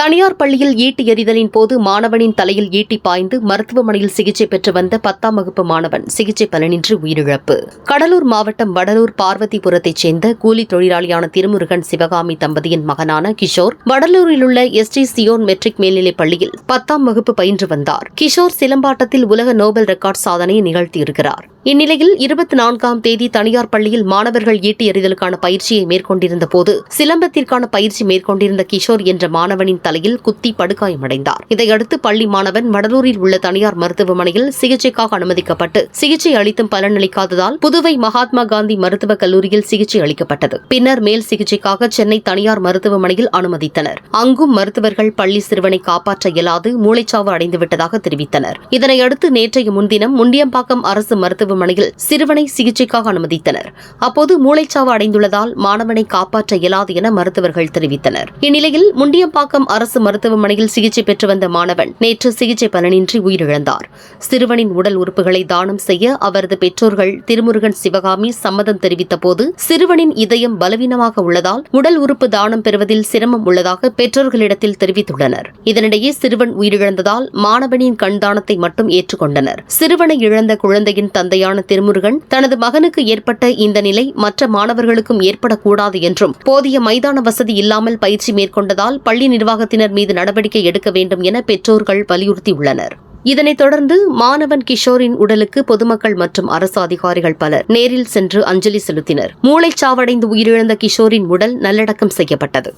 தனியார் பள்ளியில் ஈட்டி எறிதலின் போது மாணவனின் தலையில் ஈட்டி பாய்ந்து மருத்துவமனையில் சிகிச்சை பெற்று வந்த 10ஆம் வகுப்பு மாணவன் சிகிச்சை பலனின்றி உயிரிழப்பு. கடலூர் மாவட்டம் வடலூர் பார்வதிபுரத்தைச் சேர்ந்த கூலி தொழிலாளியான திருமுருகன் சிவகாமி தம்பதியின் மகனான கிஷோர் வடலூரில் உள்ள எஸ்டி சியோன் மெட்ரிக் மேல்நிலைப் பள்ளியில் 10ஆம் வகுப்பு பயின்று வந்தார். கிஷோர் சிலம்பாட்டத்தில் உலக நோபல் ரெக்கார்ட் சாதனையை நிகழ்த்தியிருக்கிறார். இந்நிலையில் 24ஆம் தேதி தனியார் பள்ளியில் மாணவர்கள் ஈட்டி எறிதலுக்கான பயிற்சியை மேற்கொண்டிருந்த போது சிலம்பத்திற்கான பயிற்சி மேற்கொண்டிருந்த கிஷோர் என்ற மாணவனின் தலையில் குத்தி படுகாயமடைந்தார். இதையடுத்து பள்ளி மாணவன் வடலூரில் உள்ள தனியார் மருத்துவமனையில் சிகிச்சைக்காக அனுமதிக்கப்பட்டு சிகிச்சை அளித்தும் பலனளிக்காததால் புதுவை மகாத்மா காந்தி மருத்துவக் கல்லூரியில் சிகிச்சை அளிக்கப்பட்டது. பின்னர் மேல் சிகிச்சைக்காக சென்னை தனியார் மருத்துவமனையில் அனுமதித்தனர். அங்கும் மருத்துவர்கள் பள்ளி சிறுவனை காப்பாற்ற இயலாது மூளைச்சாவு அடைந்துவிட்டதாக தெரிவித்தனர். இதனையடுத்து நேற்றைய முன்தினம் முண்டியம்பாக்கம் அரசு மருத்துவமனையில் சிறுவனை சிகிச்சைக்காக அனுமதித்தனர். அப்போது மூளைச்சாவு அடைந்துள்ளதால் மாணவனை காப்பாற்ற இயலாது என மருத்துவர்கள் தெரிவித்தனர். இந்நிலையில் முண்டியம்பாக்கம் அரசு மருத்துவமனையில் சிகிச்சை பெற்று வந்த மாணவன் நேற்று சிகிச்சை பலனின்றி உயிரிழந்தார். சிறுவனின் உடல் உறுப்புகளை தானம் செய்ய அவரது பெற்றோர்கள் திருமுருகன் சிவகாமி சம்மதம் தெரிவித்த போது சிறுவனின் இதயம் பலவீனமாக உள்ளதால் உடல் உறுப்பு தானம் பெறுவதில் சிரமம் உள்ளதாக பெற்றோர்களிடத்தில் தெரிவித்துள்ளனர். இதனிடையே சிறுவன் உயிரிழந்ததால் மாணவனின் கண் தானத்தை மட்டும் ஏற்றுக்கொண்டனர். சிறுவனை இழந்த குழந்தையின் தந்தையான திருமுருகன் தனது மகனுக்கு ஏற்பட்ட இந்த நிலை மற்ற மாணவர்களுக்கும் ஏற்படக்கூடாது என்றும் போதிய மைதான வசதி இல்லாமல் பயிற்சி மேற்கொண்டதால் பள்ளி நிர்வாகத்தினர் மீது நடவடிக்கை எடுக்க வேண்டும் என பெற்றோர்கள் வலியுறுத்தியுள்ளனர். இதனைத் தொடர்ந்து மாணவன் கிஷோரின் உடலுக்கு பொதுமக்கள் மற்றும் அரசு அதிகாரிகள் பலர் நேரில் சென்று அஞ்சலி செலுத்தினர். மூளைச்சாவடைந்து உயிரிழந்த கிஷோரின் உடல் நல்லடக்கம் செய்யப்பட்டது.